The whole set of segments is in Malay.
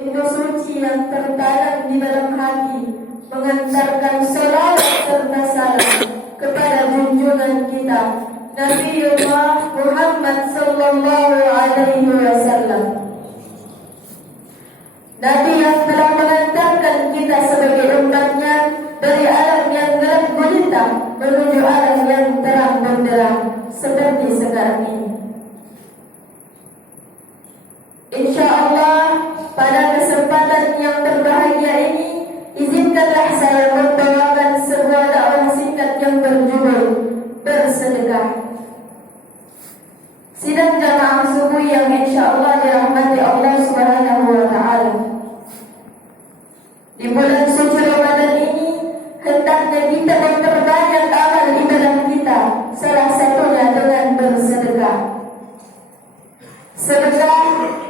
rindu suci yang tertanam di dalam hati, mengantarkan salawat serta salam kepada junjungan kita Nabiullah Muhammad sallallahu alaihi wasallam, Nabi yang telah mengantarkan kita sebagai umatnya dari alam yang gelap gulita menuju alam yang terang benderang seperti sekarang ini. InsyaAllah pada kesempatan yang berbahagia ini, izinkanlah saya membawakan sebuah dakwah singkat yang berjudul Bersedekah. Sidang jamaah subuh yang insyaAllah dirahmati Allah Subhanahu wa Ta'ala. Di bulan suci Ramadan ini, hendaknya kita memperbanyak amal ibadah kita, salah satunya dengan bersedekah. Sedekah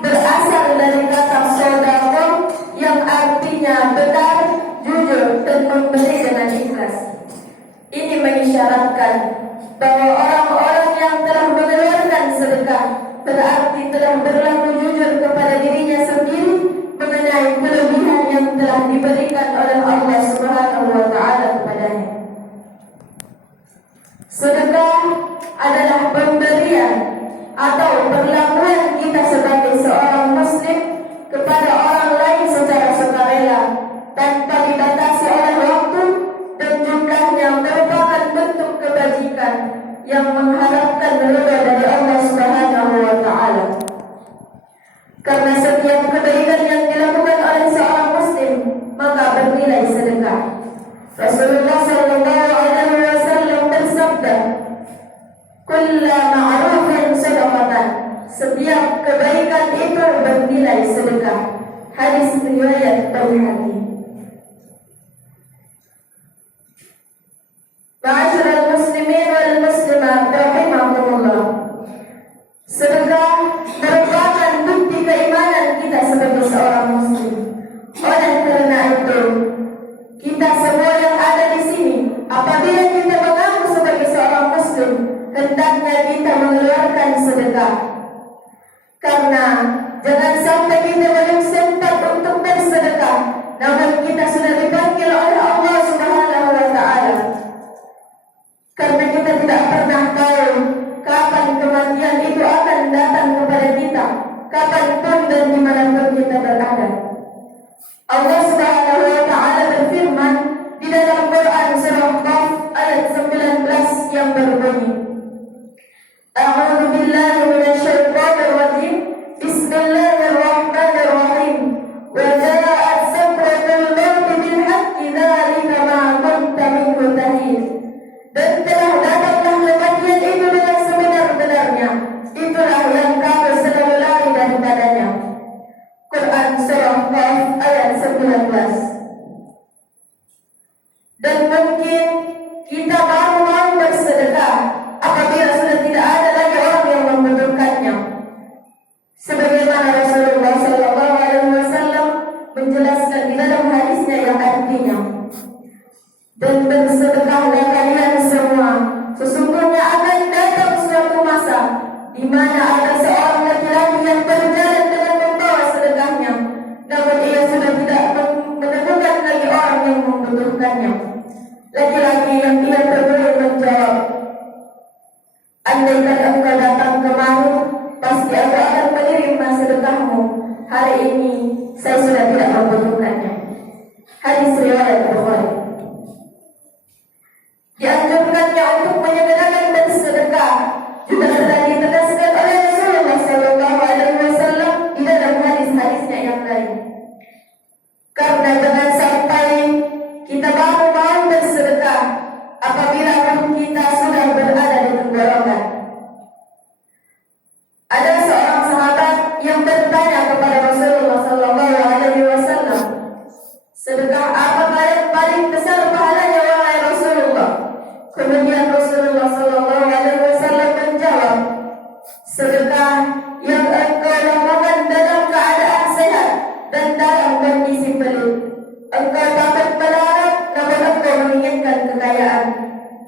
berasal dari kata sedekah yang artinya benar, jujur, dan memberi dengan ikhlas. Ini mengisyaratkan bahwa orang-orang yang telah mengeluarkan sedekah berarti telah berlaku jujur kepada dirinya sendiri mengenai kelebihan yang telah diberikan oleh Allah Subhanahu wa Ta'ala kepadanya. Sedekah adalah pemberian atau perlakuan kita sebagai seorang muslim kepada orang lain secara sukarela tanpa dibatasi oleh waktu, dan jumlahnya merupakan bentuk kebajikan yang mengharapkan ridha dari Allah Subhanahu wa Ta'ala. Karena setiap kebaikan yang dilakukan oleh seorang muslim maka bernilai sedekah. Rasulullah sallallahu alaihi wasallam bersabda, "Kullu ma'rufin sadaqatan." Setiap kebaikan itu bernilai sedekah. Hadis riwayat Bukhari. Ma'asyiral muslimin wal muslimat rahimakumullah. Sedekah merupakan bukti keimanan kita sebagai seorang muslim. Oleh karena itu, kita semua yang ada di sini, apabila kita mengaku sebagai seorang muslim, hendaknya kita mengeluarkan sedekah. Karena jangan sampai kita belum sempat untuk bersedekah, namun kita sudah dipanggil oleh Allah Subhanahu wa Ta'ala. Karena kita tidak pernah tahu kapan kematian itu akan datang kepada kita, kapanpun dan dimanapun kita berada. Allah Subhanahu wa Ta'ala berfirman di dalam Quran surah Qaf ayat 19 yang berbunyi, A'udzu billahi minasyaitonir rajim. Bismillahirrahmanirrahim. Wa ja'at sakratul maut bil haqqi dzalika ma kunta minhu tahid. Dan telah datanglah kematian itu dengan sebenar-benarnya. Itulah yang kamu selalu lari daripadanya. Quran surah Qaf ayat 19. Dan mungkin kita baru mau bersedekah apabila sudah tidak ada lagi orang yang membutuhkannya. Sebagaimana Rasulullah sallallahu alaihi wasallam menjelaskan di dalam hadisnya yang artinya, dan bersedekahlah kalian semua, sesungguhnya akan datang suatu masa di mana ada seorang laki-laki yang berjalan dengan membawa sedekahnya, namun ia sudah tidak menemukan lagi orang yang membutuhkannya. Laki-laki yang tidak peduli menjawab, andaikan engkau datang kemari, pasti aku akan menerima sedekahmu. Hari ini saya sudah tidak membutuhkannya. Hadis riwayat Bukhari. Dianjurkannya untuk menyegerakan bersedekah juga telah ditegaskan oleh Rasulullah sallallahu alaihi wasallam di dalam hadis-hadisnya yang lain. Karena jangan sampai kita baru mau bersedekah apabila kita sudah berada di tenggorokan. Ada seorang sahabat yang bertanya kepada Rasulullah sallallahu alaihi wasallam, sedekah apa yang paling besar pahalanya wahai Rasulullah? Kemudian Rasulullah sallallahu alaihi wasallam menjawab, sedekah yang engkau lakukan dalam keadaan sehat dan dalam kondisi pelit. Engkau takut melarat, namun engkau menginginkan kekayaan.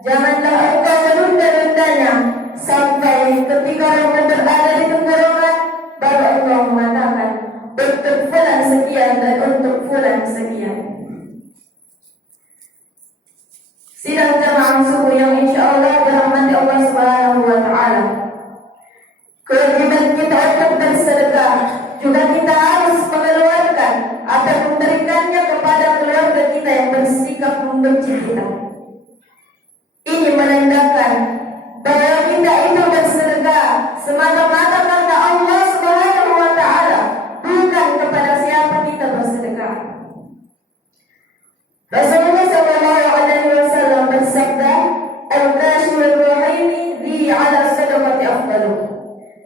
Janganlah engkau menunda-nundanya sampai ketika engkau berada di tenggorokan, baru engkau mengatakan, untuk bulan sekian sekian dan untuk bulan sekian. Sidang jamaah subuh yang insya Allah dirahmati Allah Subhanahu wa Ta'ala. Kewajiban kita untuk bersedekah juga kita harus mengeluarkan atau memberikannya kepada keluarga kita yang bersikap membenci kita. Ini menandakan bahwa kita itu bersedekah semata-mata karena Allah Subhanahu wa Ta'ala, bukan kepada siapa kita bersedekah. Rasulullah sallallahu alaihi wasallam bersabda, "Al-kashifur rahimi li 'ala sadaqati afdalu."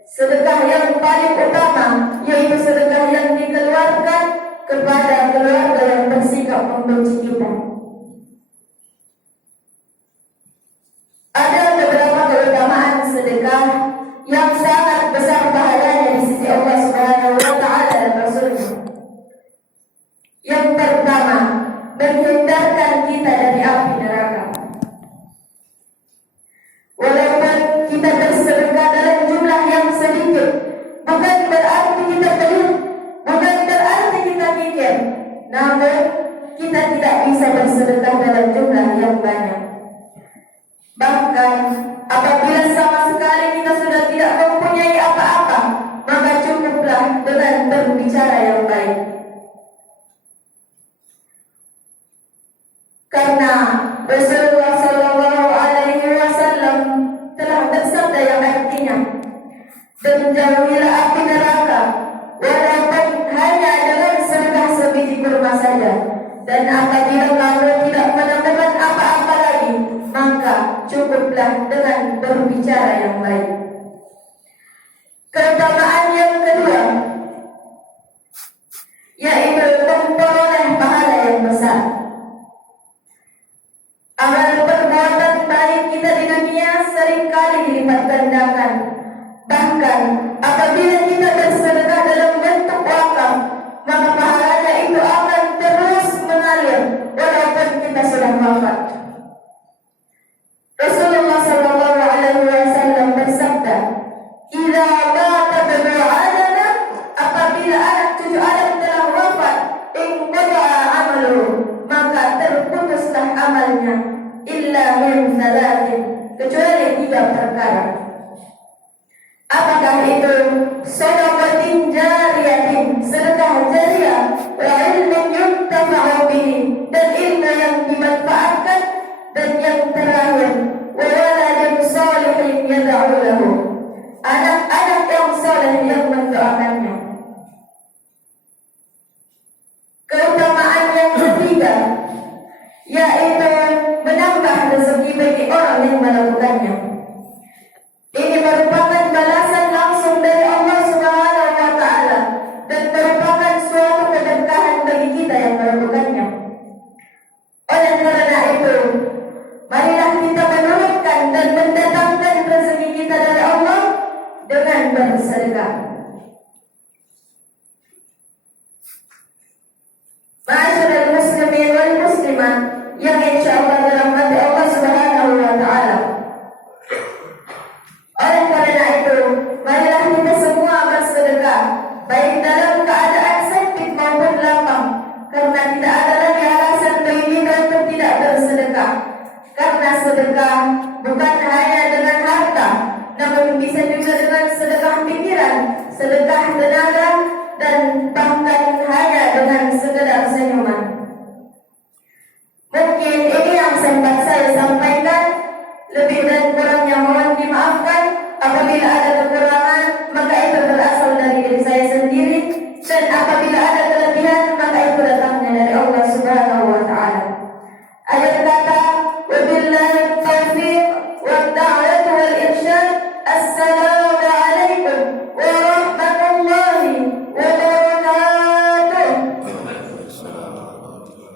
Sedekah yang paling utama yaitu sedekah yang dikeluarkan kepada keluarga yang bersikap membenci kita. Ada beberapa keutamaan sedekah yang sangat besar pahalanya di sisi Allah Subhanahu wa Ta'ala dan Rasulnya. Yang pertama, menghindarkan kita dari api neraka. Walaupun kita bersedekah dalam jumlah yang sedikit, bukan berarti kita pelit, bukan berarti kita kikir, namun kita tidak bisa bersedekah dalam jumlah yang banyak. Bahkan apabila sama sekali kita sudah tidak mempunyai apa-apa, maka cukuplah dengan berbicara yang baik. Karena Rasulullah sallallahu alaihi wasallam telah bersabda yang artinya, "Dan jauhilah api neraka walaupun hanya dengan sedekah sebiji kurma saja. Dan apabila kamu tidak menemukan apa-apa lagi, maka cukuplah dengan berbicara yang baik." Keutamaan yang kedua yaitu memperoleh pahala yang besar. Amal perbuatan baik kita di dunia seringkali dilipat gandakan. Bahkan apabila kita bersedekah dalam bentuk wakaf, maka pahalanya itu akan terus mengalir walaupun kita sudah wafat. Rasulullah sallallahu alaihi wasallam bersabda, "Idza mata ibnu Adam," apabila anak cucu Adam telah wafat, "inqata'a amaluhu," maka terputuslah amalnya, "illa min thalathin," kecuali 3 perkara. Apakah itu? Shadaqatin jariyatin, sedekah jariah, wa ilmin yuntafa'u bihi, dan ilmu yang dimanfaatkan, dan yang terakhir, wa waladin shalihin yad'u lahu, anak-anak yang saleh yang mendoakannya. Keutamaan yang ketiga yaitu menambah rezeki bagi orang yang melakukannya. Ini merupakan balasan langsung dari Allah Subhanahu wa Ta'ala dan merupakan suatu keberkahan bagi kita yang melakukannya. Oleh karena itu, marilah kita menurunkan dan mendatangkan rezeki kita dari Allah dengan bersedekah. Ma'asyiral muslimin wal muslimat yang insyaallah dirahmati Allah Subhanahu wa Ta'ala. Oleh karena itu, marilah kita semua bersedekah, baik dalam keadaan sempit maupun lapang, karena tidak ada lagi alasan bagi kita untuk tidak bersedekah. Karena sedekah bukan hanya dengan harta, namun bisa juga dengan sedekah pikiran, sedekah tenaga, dan bahkan hanya dengan sekedar senyuman. Mungkin ini yang sempat saya sampaikan. Lebih dan kurangnya mohon dimaafkan. Apabila ada kekurangan,